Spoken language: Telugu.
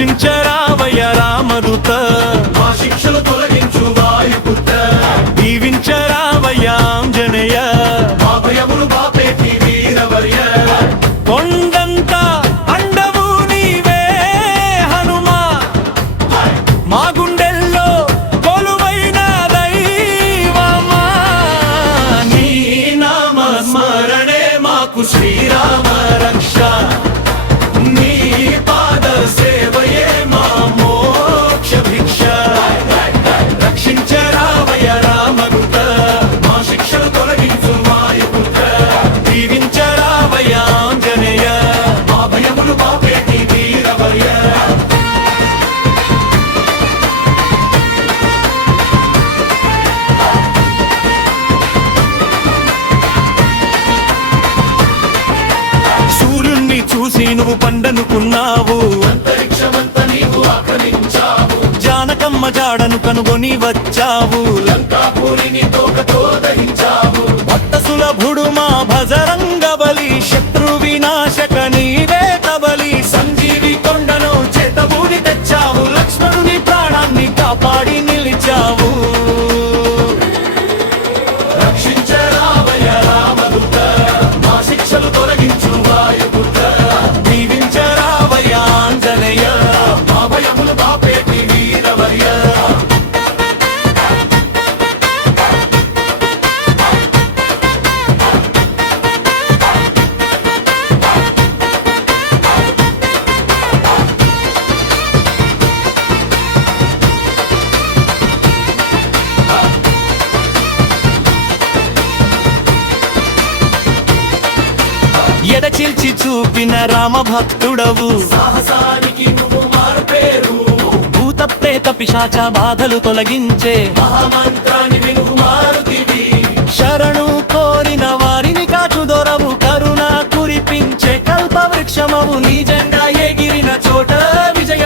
రక్షించరావయ్య రామదూత, మా శిక్షలు తొలగించు వాయుపుత్ర. దీవించరావయ్య ఆంజనేయ, మా భయములు బాపేటి వీరవర్య. కొండంత అండవు నీవే హనుమా, మా గుండెల్లో కొలువైన దైవమా. నీ నామ స్మరణే మాకు శ్రీరామ రక్ష. నీ పాద సేవయే మా మోక్ష భిక్ష. రక్షించరావయ్య రామదూత, మా శిక్షలు తొలగించు వాయుపుత్ర. దీవించరావయ్య ఆంజనేయ, మా భయములు బాపేటి వీరవర్య. సూర్యుణ్ణి చూసి నువ్వు పండనుకున్నావు, అంతరిక్షమంత నీవు ఆక్రమించావు. జానకమ్మ జాడను కనుగొని వచ్చావు, లంకాపురిని తోకతో దహించావు. భక్త సులభుడు మా భజరంగ బలి, శత్రు వినాశక నీవే కబలి. సంజీవి కొండను చేతబూని తెచ్చావు, లక్ష్మణుని ప్రాణాన్ని కాపాడి నిలిచావు. రక్షించరావయ్య రామదూత, మా శిక్షలు తొలగించు వాయుపుత్ర. దీవించరావయ్య ఆంజనేయ, మా భయములు బాపేటి వీరవర్య. ఎడచిల్చి చూపిన రామ భక్తుడవు, సాహసానికి నువ్వు మారుపేరు. భూత ప్రేత పిశాచ బాధలు తొలగించే మహామంత్రాన్ని వినువు మారుతివి. శరణు కోరిన వారిని కాచు దొరవు, కరుణ కురిపించే కల్ప వృక్షమవు. నీ జెండా ఎగిరిన చోట విజయ